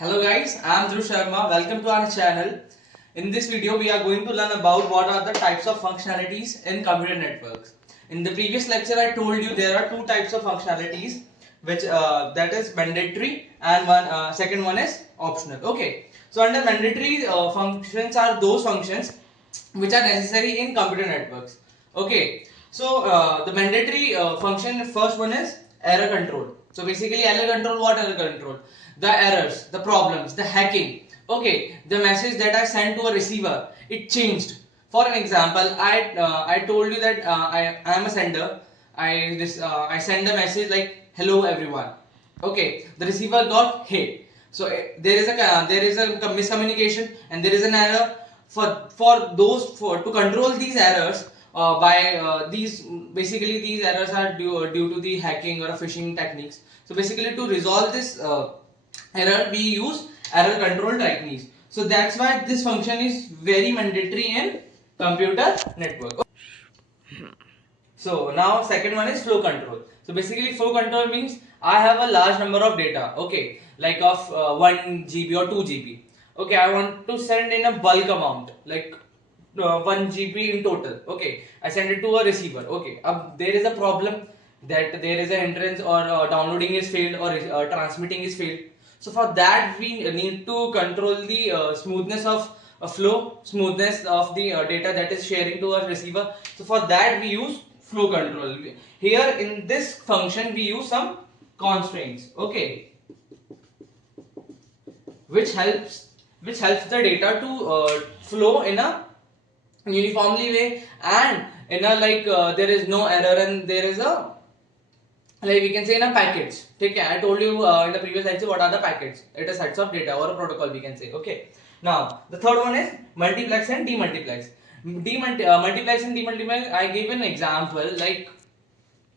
Hello guys, I am Dhruv Sharma. Welcome to our channel. In this video, we are going to learn about what are the types of functionalities in computer networks. In the previous lecture, I told you there are two types of functionalities, which that is mandatory and second one is optional. Okay, so under mandatory functions are those functions which are necessary in computer networks. Okay, so the mandatory function first one is error control. So basically error control, what error control? The errors, the problems, the hacking. Okay, the message that I sent to a receiver, it changed. For an example, I told you that I am a sender. I send a message like hello everyone. Okay, the receiver got hit. So there is a miscommunication and there is an error. For to control these errors, by these basically these errors are due to the hacking or phishing techniques. So basically to resolve this error, we use error control techniques. So that's why this function is very mandatory in computer network. So now second one is flow control. So basically flow control means I have a large number of data, okay, like of 1 GB or 2 GB. Okay, I want to send in a bulk amount, like 1 GB in total. Okay, I send it to a receiver. Okay, there is a problem that there is an entrance or downloading is failed or transmitting is failed. So for that we need to control the smoothness of flow, smoothness of the data that is sharing to a receiver. So for that we use flow control. Here in this function we use some constraints. Okay, which helps the data to flow in a uniformly way and in a there is no error and there is a like we can say in a packets. Okay, I told you in the previous lecture what are the packets. It is sets of data or a protocol we can say. Okay, now the third one is multiplex and demultiplex. Multiplex and demultiplex, I gave an example like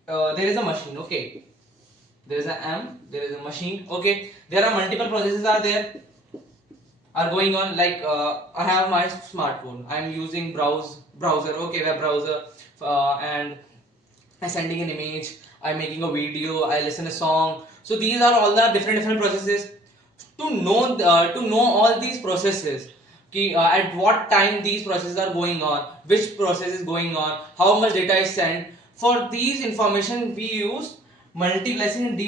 there is a machine. Okay, there is a there is a machine. Okay, there are multiple processes are going on, like I have my smartphone, I am using browser, okay, web browser, and I sending an image, I'm making a video, I listen a song. So these are all the different processes. To know all these processes, at what time these processes are going on, which process is going on, how much data is sent. For these information we use multiplexing and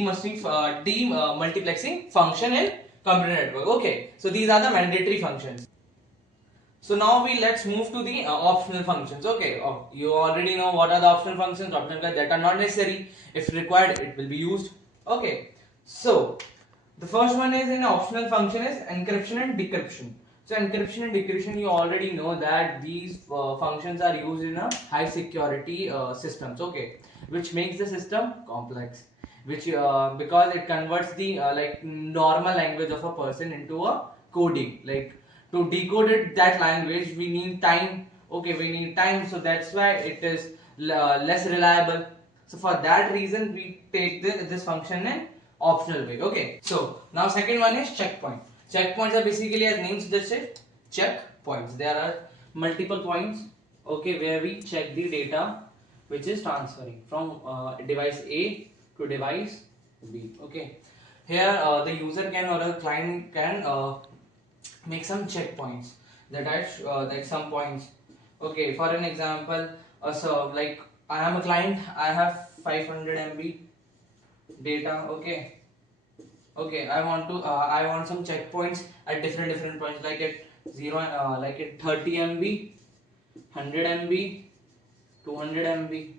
demultiplexing function in computer network. Okay, so these are the mandatory functions. So now let's move to the optional functions. Okay, you already know what are the optional functions. Optional that are not necessary. If required, it will be used. Okay, so the first one is in optional function is encryption and decryption. So encryption and decryption, you already know that these functions are used in a high security systems. Okay, which makes the system complex. Which because it converts the normal language of a person into a coding. Like to decode it that language, we need time. Okay, we need time. So that's why it is less reliable. So for that reason, we take this function in optional way. Okay, so now second one is checkpoint. Checkpoints are basically, as name suggests it, checkpoints. There are multiple points, okay, where we check the data which is transferring from device A to device B. Okay, here the user can or a client can make some checkpoints that are like some points. Okay, for an example, so like I am a client, I have 500 MB data. Okay, I want some checkpoints at different points, like at 0 like at 30 MB, 100 MB, 200 MB.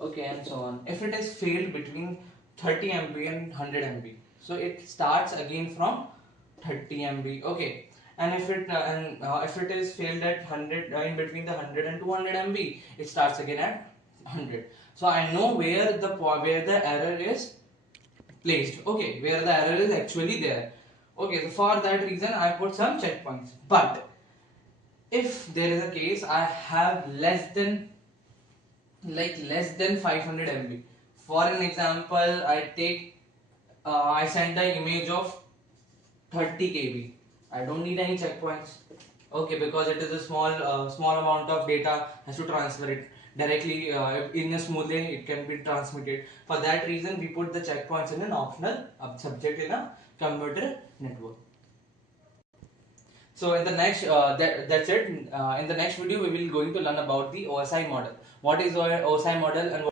Okay, and so on. If it is failed between 30 MB and 100 MB, so it starts again from 30 MB. Okay, and if it is failed at 100 in between the 100 and 200 MB, it starts again at 100. So I know where the error is placed. Okay, where the error is actually there. Okay, so for that reason I put some checkpoints. But if there is a case I have less than 500 MB. For an example, I send the image of 30 KB. I don't need any checkpoints. Okay, because it is a small amount of data, has to transfer it directly in a smooth way. It can be transmitted. For that reason, we put the checkpoints in an optional subject in a computer network. So in the next that's it. In the next video we will going to learn about the OSI model. What is OSI model and